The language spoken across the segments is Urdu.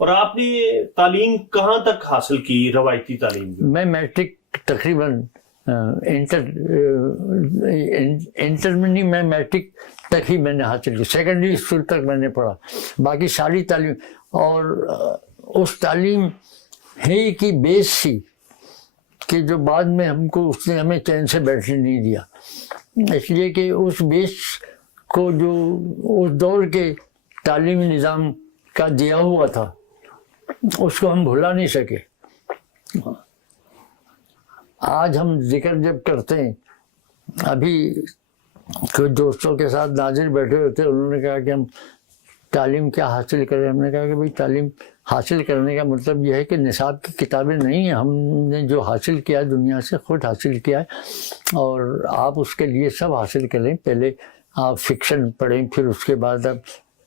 اور آپ نے تعلیم کہاں تک حاصل کی، روایتی تعلیم؟ میں میٹرک تقریباً انٹر میں نہیں، میں میٹرک تک ہی میں نے حاصل کی، سیکنڈری اسکول تک میں نے پڑھا، باقی ساری تعلیم، اور اس تعلیم ہی کی بیس تھی کہ جو بعد میں ہم کو اس نے ہمیں چین سے بیٹھنے نہیں دیا، اس لیے کہ اس بیس کو جو اس دور کے تعلیمی نظام کا دیا ہوا تھا اس کو ہم بھلا نہیں سکے۔ آج ہم ذکر جب کرتے ہیں، ابھی کچھ دوستوں کے ساتھ ناظر بیٹھے ہوتے، انہوں نے کہا کہ ہم تعلیم کیا حاصل کریں، ہم نے کہا کہ بھائی تعلیم حاصل کرنے کا مطلب یہ ہے کہ نصاب کی کتابیں نہیں ہیں، ہم نے جو حاصل کیا ہے دنیا سے خود حاصل کیا ہے، اور آپ اس کے لیے سب حاصل کریں، پہلے آپ فکشن پڑھیں، پھر اس کے بعد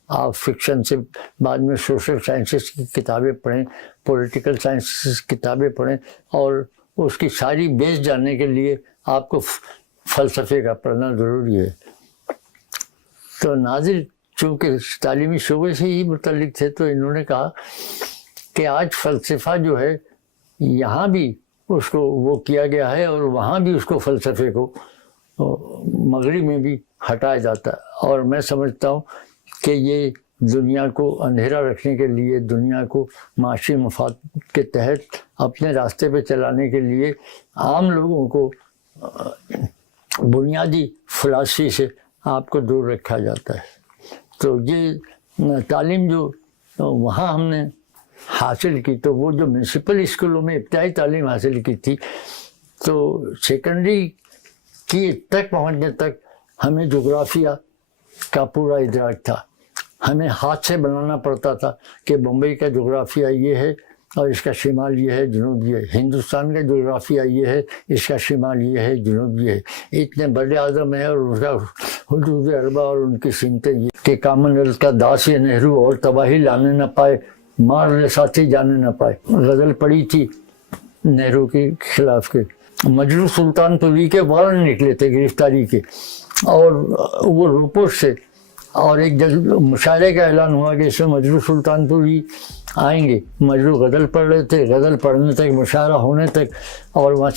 آپ فکشن سے بعد میں سوشل سائنسز کی کتابیں پڑھیں، پولیٹیکل سائنسز کی کتابیں پڑھیں، اور اس کی ساری بیس جاننے کے لیے آپ کو فلسفے کا پڑھنا ضروری ہے۔ تو ناظر چونکہ تعلیمی شعبے سے ہی متعلق تھے تو انہوں نے کہا کہ آج فلسفہ جو ہے یہاں بھی اس کو وہ کیا گیا ہے اور وہاں بھی اس کو فلسفے کو مغرب میں بھی ہٹایا جاتا ہے، اور میں سمجھتا ہوں کہ یہ دنیا کو اندھیرا رکھنے کے لیے، دنیا کو معاشی مفاد کے تحت اپنے راستے پہ چلانے کے لیے عام لوگوں کو بنیادی فلسفی سے آپ کو دور رکھا جاتا ہے۔ تو یہ تعلیم جو وہاں ہم نے حاصل کی، تو وہ جو میونسپل اسکولوں میں ابتدائی تعلیم حاصل کی تھی، تو سیکنڈری کی تک پہنچنے تک ہمیں جغرافیہ کا پورا ادراک تھا، ہمیں ہاتھ سے بنانا پڑتا تھا کہ بمبئی کا جغرافیہ یہ ہے اور اس کا شمال یہ ہے، جنوب یہ ہے، ہندوستان کا جغرافیہ یہ ہے، اس کا شمال یہ ہے، جنوب یہ ہے، اتنے بڑے اعظم ہیں اور اس کا حدود اربع اور ان کی سمتیں یہ کہ کامن ویلتھ کا داس یہ نہرو اور تباہی لانے نہ پائے، مارنے ساتھی جانے نہ پائے، غزل پڑھی تھی نہرو کے خلاف کے۔ مجروح سلطان پوری کے وارنٹ نکلے تھے گرفتاری کے، اور وہ روپوٹ سے، اور ایک مشاعرے کا اعلان ہوا کہ اس میں مجروح سلطان پوری آئیں گے۔ مجروح غزل پڑھ رہے تھے، غزل پڑھنے تک، مشاعرہ ہونے تک، اور وہاں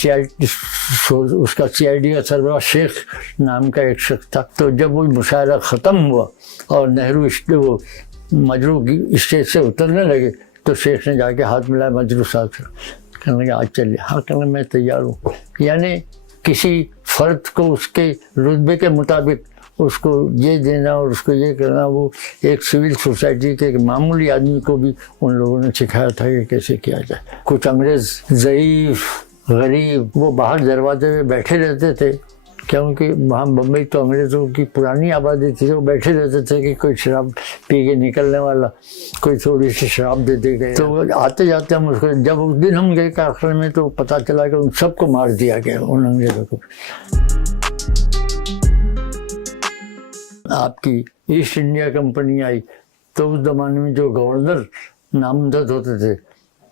اس کا سی آئی ڈی کا سربراہ شیخ نام کا ایک شخص تھا۔ تو جب وہ مشاعرہ ختم ہوا اور نہرو وہ مجروح اسٹیج سے اترنے لگے تو شیخ نے جا کے ہاتھ ملایا مجروح صاحب سے، کہنے لگا آج چلیے۔ ہاں کہنے میں تیار ہوں۔ یعنی کسی فرد کو اس کے رتبے کے مطابق اس کو یہ دینا اور اس کو یہ کرنا، وہ ایک سول سوسائٹی کے ایک معمولی آدمی کو بھی ان لوگوں نے سکھایا تھا کہ کیسے کیا جائے۔ کچھ انگریز ضعیف غریب وہ باہر دروازے میں بیٹھے رہتے تھے، کیونکہ وہاں بمبئی تو انگریزوں کی پرانی آبادی تھی، وہ بیٹھے رہتے تھے کہ کوئی شراب پی کے نکلنے والا کوئی تھوڑی سی شراب دے دے گئے، تو آتے جاتے ہم اس کو، جب اس دن ہم گئے کارخانے میں تو پتہ چلا کہ ان سب کو مار دیا گیا، ان انگریزوں کو۔ آپ کی ایسٹ انڈیا کمپنی آئی تو اس زمانے میں جو گورنر نامزد ہوتے تھے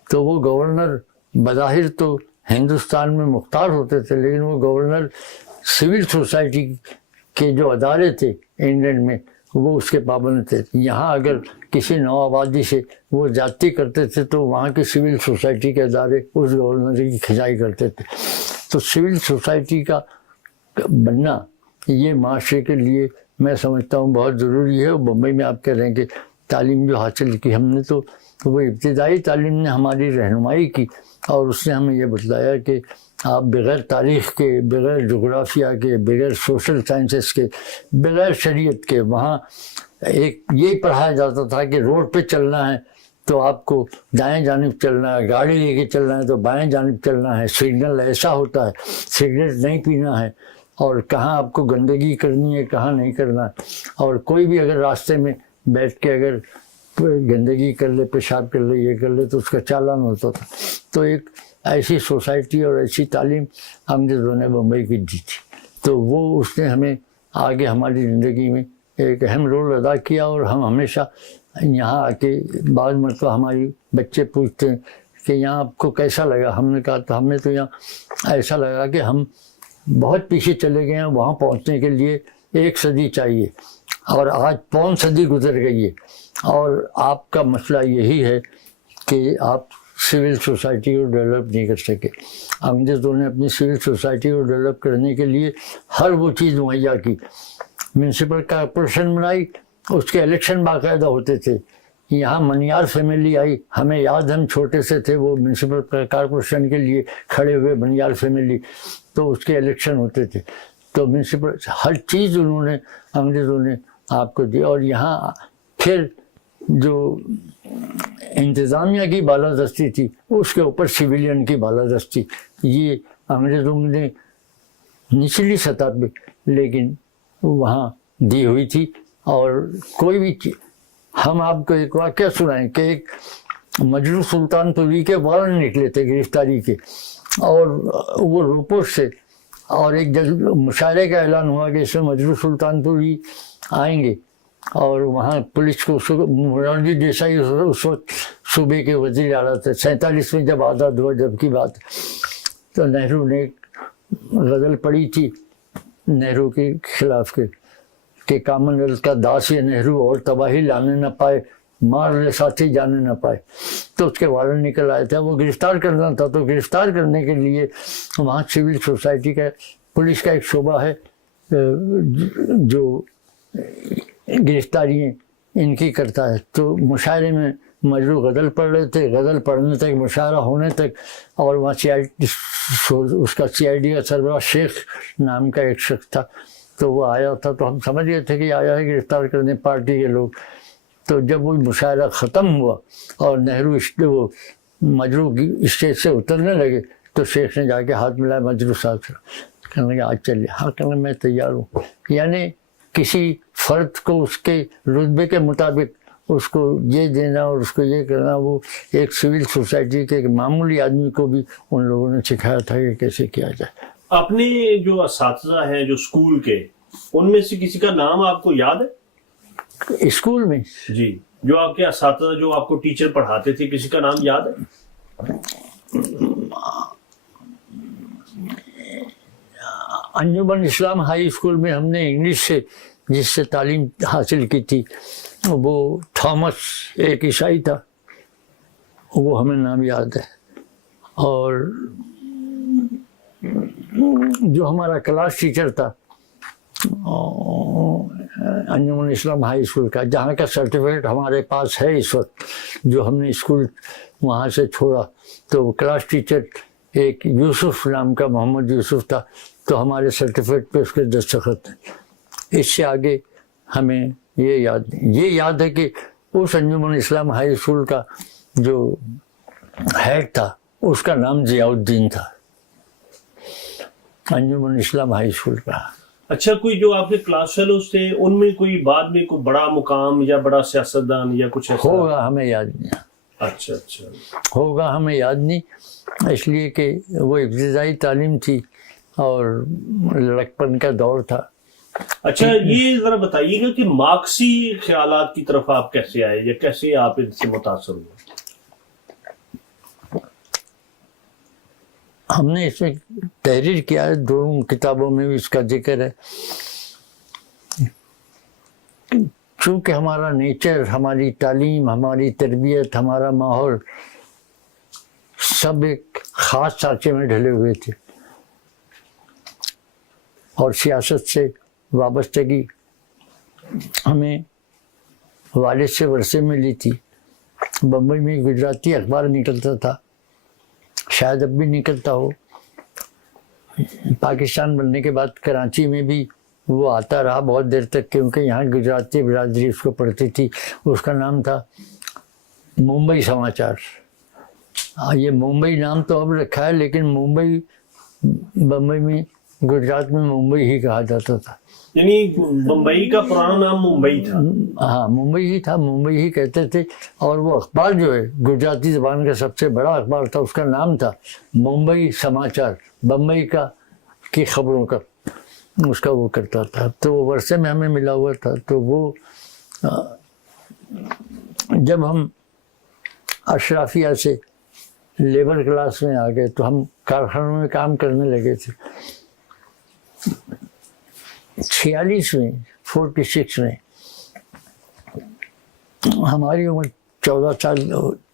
تو وہ گورنر بظاہر تو ہندوستان میں مختار ہوتے تھے، لیکن وہ گورنر سول سوسائٹی کے جو ادارے تھے انگلینڈ میں وہ اس کے پابند تھے۔ یہاں اگر کسی نو آبادی سے وہ زیادتی کرتے تھے تو وہاں کی سول سوسائٹی کے ادارے اس گورنر کی کھنچائی کرتے تھے۔ تو سول سوسائٹی کا بننا یہ معاشرے کے لیے میں سمجھتا ہوں بہت ضروری ہے۔ بمبئی میں آپ کہہ رہے ہیں کہ تعلیم جو حاصل کی ہم نے، تو وہ ابتدائی تعلیم نے ہماری رہنمائی کی، اور اس نے ہمیں یہ بتلایا کہ آپ بغیر تاریخ کے، بغیر جغرافیہ کے، بغیر سوشل سائنسز کے، بغیر شریعت کے، وہاں ایک یہ پڑھایا جاتا تھا کہ روڈ پہ چلنا ہے تو آپ کو دائیں جانب چلنا ہے، گاڑی لے کے چلنا ہے تو بائیں جانب چلنا ہے، سگنل ایسا ہوتا ہے، سگریٹ نہیں پینا ہے، اور کہاں آپ کو گندگی کرنی ہے کہاں نہیں کرنا، اور کوئی بھی اگر راستے میں بیٹھ کے اگر گندگی کر لے، پیشاب کر لے، یہ کر لے تو اس کا چالان ہوتا تھا۔ تو ایک ایسی سوسائٹی اور ایسی تعلیم انگریزوں نے بمبئی کی دی تھی، تو وہ اس نے ہمیں آگے ہماری زندگی میں ایک اہم رول ادا کیا۔ اور ہم ہمیشہ یہاں آ کے بعض مرتبہ ہماری بچے پوچھتے ہیں کہ یہاں آپ کو کیسا لگا، ہم نے کہا تو ہمیں تو یہاں ایسا لگا کہ ہم بہت پیچھے چلے گئے ہیں، وہاں پہنچنے کے لیے 1 صدی چاہیے، اور آج 5 صدی گزر گئی ہے، اور آپ کا مسئلہ یہی ہے کہ آپ سول سوسائٹی کو ڈیولپ نہیں کر سکے. انگریزوں نے اپنی سول سوسائٹی کو ڈیولپ کرنے کے لیے ہر وہ چیز مہیا کی. میونسپل کارپوریشن بنائی, اس کے الیکشن باقاعدہ ہوتے تھے. یہاں منیار فیملی آئی, ہمیں یاد ہم چھوٹے سے تھے, وہ میونسپل کارپوریشن کے لیے کھڑے ہوئے منیار فیملی, تو اس کے الیکشن ہوتے تھے. تو میونسپل ہر چیز انہوں نے انگریزوں نے آپ کو دی. اور یہاں پھر جو انتظامیہ کی بالادستی تھی اس کے اوپر سویلین کی بالادستی, یہ انگریزوں نے نچلی سطح پہ لیکن وہاں دی ہوئی تھی. اور کوئی بھی ہم آپ کو ایک واقعہ سنائیں کہ ایک مجروح سلطان پوری کے وارنٹ نکلے تھے گرفتاری کے, اور وہ روپوٹ سے, اور ایک مشاعرے کا اعلان ہوا کہ اس میں مجروح سلطان پوری آئیں گے. اور وہاں پولیس کو مرانجی دیسائی اس وقت صوبے کے وزیر اعلیٰ تھے. 47 میں جب آزاد ہوا جب کی بات, تو نہرو نے غزل پڑھی تھی نہرو کے خلاف کہ کامن ویلتھ کا داس یہ نہرو, اور تباہی لانے نہ پائے, مار لے ساتھی جانے نہ پائے. تو اس کے وارنٹ نکل آئے تھے, وہ گرفتار کرنا تھا. تو گرفتار کرنے کے لیے وہاں سول سوسائٹی کا پولیس کا ایک شعبہ ہے جو گرفتاری ان کی کرتا ہے. تو مشاعرے میں مجروح غزل پڑھ رہے تھے, غزل پڑھنے تک مشاعرہ ہونے تک, اور وہاں اس کا CID کا سربراہ شیخ نام کا ایک شخص تھا, تو وہ آیا تھا. تو ہم سمجھ گئے تھے کہ آیا ہے گرفتار کرنے پارٹی کے لوگ. تو جب وہ مشاعرہ ختم ہوا اور نہرو وہ مجروح اسٹیج سے اترنے لگے, تو شیخ نے جا کے ہاتھ ملایا مجروح صاحب سے, کہنے لگے آج چلیے. ہاں کہنے میں تیار ہوں. یعنی کسی فرد کو اس کے رتبے کے مطابق اس کو یہ دینا اور اس کو یہ کرنا, وہ ایک سول سوسائٹی کے ایک معمولی آدمی کو بھی ان لوگوں نے سکھایا تھا کہ کیسے کیا جائے. اپنے جو اساتذہ ہیں جو اسکول کے, ان میں سے کسی کا نام آپ کو یاد ہے اسکول میں؟ جی, جو آپ کے اساتذہ جو آپ کو ٹیچر پڑھاتے تھے, کسی کا نام یاد ہے؟ انجمن اسلام ہائی اسکول میں ہم نے انگلش سے جس سے تعلیم حاصل کی تھی, وہ تھامس ایک عیسائی تھا, وہ ہمیں نام یاد ہے. اور جو ہمارا کلاس ٹیچر تھا انجمن اسلام ہائی اسکول کا, جہاں کا سرٹیفکیٹ ہمارے پاس ہے اس وقت, جو ہم نے اسکول وہاں سے چھوڑا, تو کلاس ٹیچر ایک یوسف نام کا محمد یوسف تھا. تو ہمارے سرٹیفکیٹ پہ اس کے دستخط ہیں. اس سے آگے ہمیں یہ یاد نہیں. یہ یاد ہے کہ اس انجمن اسلام ہائی اسکول کا جو ہیڈ تھا اس کا نام ضیاء الدین تھا, انجمن اسلام ہائی اسکول کا. اچھا, کوئی جو آپ کے کلاس فیلوز تھے ان میں کوئی بعد میں کوئی بڑا مقام یا بڑا سیاستدان یا کچھ ایسا ہوگا؟ ہمیں یاد نہیں. اچھا ہوگا, ہمیں یاد نہیں, اس لیے کہ وہ ابتدائی تعلیم تھی اور لڑکپن کا دور تھا. اچھا, یہ ذرا بتائیے گا کہ مارکسی خیالات کی طرف آپ کیسے آئے یا کیسے آپ ان سے متاثر ہوئے؟ ہم نے اس میں تحریر کیا ہے, دونوں کتابوں میں بھی اس کا ذکر ہے. چونکہ ہمارا نیچر, ہماری تعلیم, ہماری تربیت, ہمارا ماحول سب ایک خاص سانچے میں ڈھلے ہوئے تھے, اور سیاست سے وابستگی ہمیں والد سے ورثے میں لی تھی. بمبئی میں گجراتی اخبار نکلتا تھا, شاید اب بھی نکلتا ہو. پاکستان بننے کے بعد کراچی میں بھی وہ آتا رہا بہت دیر تک, کیونکہ یہاں گجراتی برادری اس کو پڑھتی تھی. اس کا نام تھا ممبئی سماچار. یہ ممبئی نام تو اب رکھا ہے, لیکن ممبئی بمبئی میں گجرات میں ممبئی ہی کہا جاتا تھا. یعنی بمبئی کا پرانا نام ممبئی تھا؟ ہاں, ممبئی ہی تھا, ممبئی ہی کہتے تھے. اور وہ اخبار جو ہے گجراتی زبان کا سب سے بڑا اخبار تھا, اس کا نام تھا ممبئی سماچار. بمبئی کی خبروں کا اس کا وہ کرتا تھا. تو وہ ورثے میں ہمیں ملا ہوا تھا. تو وہ جب ہم اشرافیہ سے لیبر کلاس میں آ گئے تو ہم کارخانوں میں کام کرنے لگے تھے. 46 میں 46 میں ہماری عمر 14 سال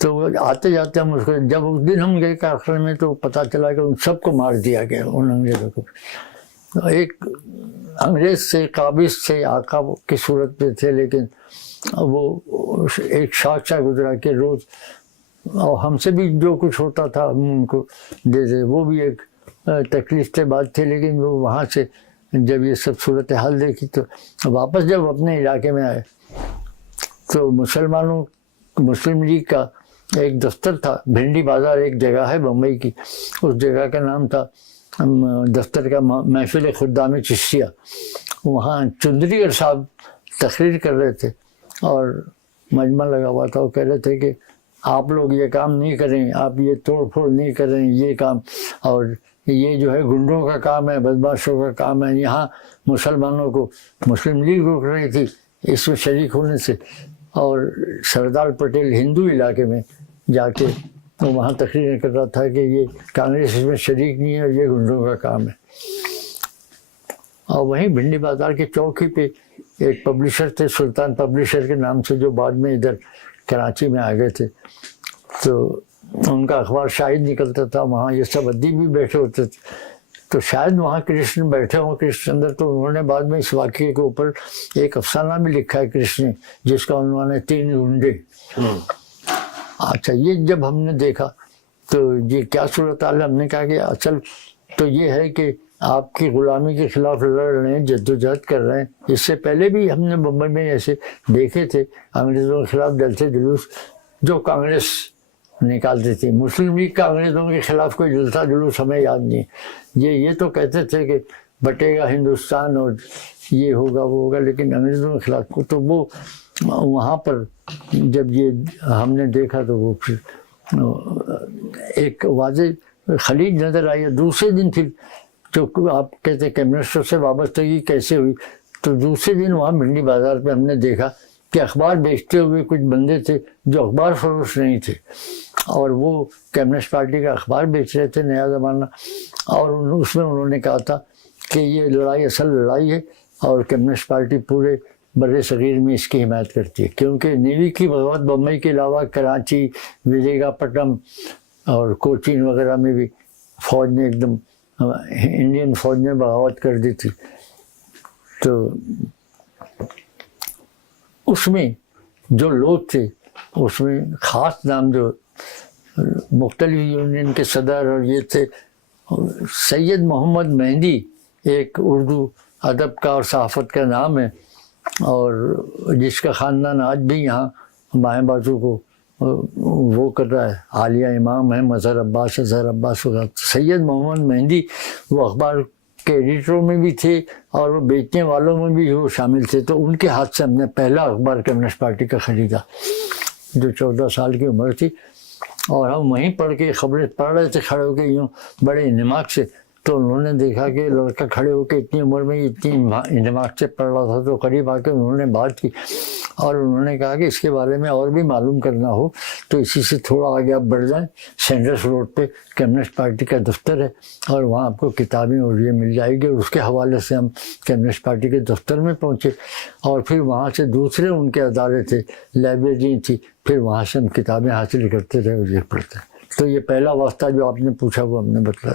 تو آتے جاتے ہم اس کو، جب اس دن ہم گئے کارخانے میں تو پتہ چلا کہ ان سب کو مار دیا گیا ان انگریزوں کو. ایک انگریز سے قابض سے آقا کی صورت میں تھے، لیکن وہ ایک شاخ سا گزرا کہ روز اور ہم سے بھی جو کچھ ہوتا تھا ہم ان کو دے دے، وہ بھی ایک تکلیف کے بات تھی. لیکن وہ وہاں سے جب یہ سب صورت حال دیکھی تو واپس جب اپنے علاقے میں آئے تو مسلم لیگ کا ایک دفتر تھا، بھنڈی بازار ایک جگہ ہے بمبئی کی، اس جگہ کا نام تھا دفتر کا محفل خدام چشتیہ. وہاں چندریگر صاحب تقریر کر رہے تھے اور مجمع لگا ہوا تھا. وہ کہہ رہے تھے کہ آپ لوگ یہ کام نہیں کریں، آپ یہ توڑ پھوڑ نہیں کریں، یہ کام اور یہ جو ہے گنڈوں کا کام ہے، بدماشوں کا کام ہے. یہاں مسلمانوں کو مسلم لیگ روک رہی تھی اس میں شریک ہونے سے، اور سردار پٹیل ہندو علاقے میں جا کے وہاں تقریر کر رہا تھا کہ یہ کانگریس اس میں شریک نہیں ہے اور یہ گنڈوں کا کام ہے. اور وہیں بھنڈی بازار کے چوکی پہ ایک پبلشر تھے، سلطان پبلشر کے نام سے، جو بعد میں ادھر کراچی میں آ گئے تھے. تو ان کا اخبار شاہد نکلتا تھا، وہاں یہ سب ادیب بھی بیٹھے ہوتے تھے. تو شاید وہاں کرشن بیٹھے ہوں، کرشن چندر. تو انہوں نے بعد میں اس واقعے کے اوپر ایک افسانہ بھی لکھا ہے کرشن نے، جس کا عنوان ہے 3 گنڈے. اچھا، یہ جب ہم نے دیکھا تو یہ کیا صورتحال ہے، ہم نے کہا کہ اصل تو یہ ہے کہ آپ کی غلامی کے خلاف لڑ رہے ہیں، جدوجہد کر رہے ہیں. اس سے پہلے بھی ہم نے بمبئی میں ایسے دیکھے تھے انگریزوں کے خلاف جلسے جلوس جو کانگریس نکالتی تھی. مسلم لیگ کا انگریزوں کے خلاف کوئی جلسہ جلوس ہمیں یاد نہیں. یہ تو کہتے تھے کہ بٹے گا ہندوستان اور یہ ہوگا وہ ہوگا، لیکن انگریزوں کے خلاف کو تو وہ وہاں پر جب یہ ہم نے دیکھا تو وہ پھر ایک واضح خلیج نظر آئی. دوسرے دن پھر جو آپ کہتے ہیں کمیونسٹوں سے وابستگی کیسے ہوئی، تو دوسرے دن وہاں بھنڈی بازار پہ ہم نے دیکھا کہ اخبار بیچتے ہوئے کچھ بندے تھے جو اخبار فروش نہیں تھے، اور وہ کمیونسٹ پارٹی کا اخبار بیچ رہے تھے، نیا زمانہ. اور اس میں انہوں نے کہا تھا کہ یہ لڑائی اصل لڑائی ہے اور کمیونسٹ پارٹی پورے بر صغیر میں اس کی حمایت کرتی ہے، کیونکہ نیوی کی بغاوت بمبئی کے علاوہ کراچی، وجیگا پٹم اور کوچین وغیرہ میں بھی فوج نے ایک دم انڈین فوج نے بغاوت کر دی تھی. تو اس میں جو لوگ تھے، اس میں خاص نام جو مختلف یونین کے صدر اور یہ تھے، سید محمد مہندی ایک اردو ادب کا اور صحافت کا نام ہے، اور جس کا خاندان آج بھی یہاں بائیں بازو کو وہ کر رہا ہے. عالیہ امام ہے، مظہر عباس وغیرہ. سید محمد مہندی وہ اخبار کے ایڈیٹروں میں بھی تھے اور وہ بیچنے والوں میں بھی وہ شامل تھے. تو ان کے ہاتھ سے ہم نے پہلا اخبار کمیونسٹ پارٹی کا خریدا جو 14 سال کی عمر تھی، اور ہم وہیں پڑھ کے خبریں پڑھ رہے تھے کھڑے ہو کے یوں بڑے انہماک سے. تو انہوں نے دیکھا کہ لڑکا کھڑے ہو کے اتنی عمر میں اتنی انہماک سے پڑھ رہا تھا، تو قریب آ کے انہوں نے بات کی اور انہوں نے کہا کہ اس کے بارے میں اور بھی معلوم کرنا ہو تو اسی سے تھوڑا آگے آپ بڑھ جائیں، سینڈرس روڈ پہ کمیونسٹ پارٹی کا دفتر ہے اور وہاں آپ کو کتابیں اور یہ مل جائے گی. اور اس کے حوالے سے ہم کمیونسٹ پارٹی کے دفتر میں پہنچے، اور پھر وہاں سے دوسرے ان کے ادارے تھے، لائبریری تھی، پھر وہاں سے ہم کتابیں حاصل کرتے رہے اور یہ پڑھتے. تو یہ پہلا واسطہ جو آپ نے پوچھا وہ ہم نے بتلایا.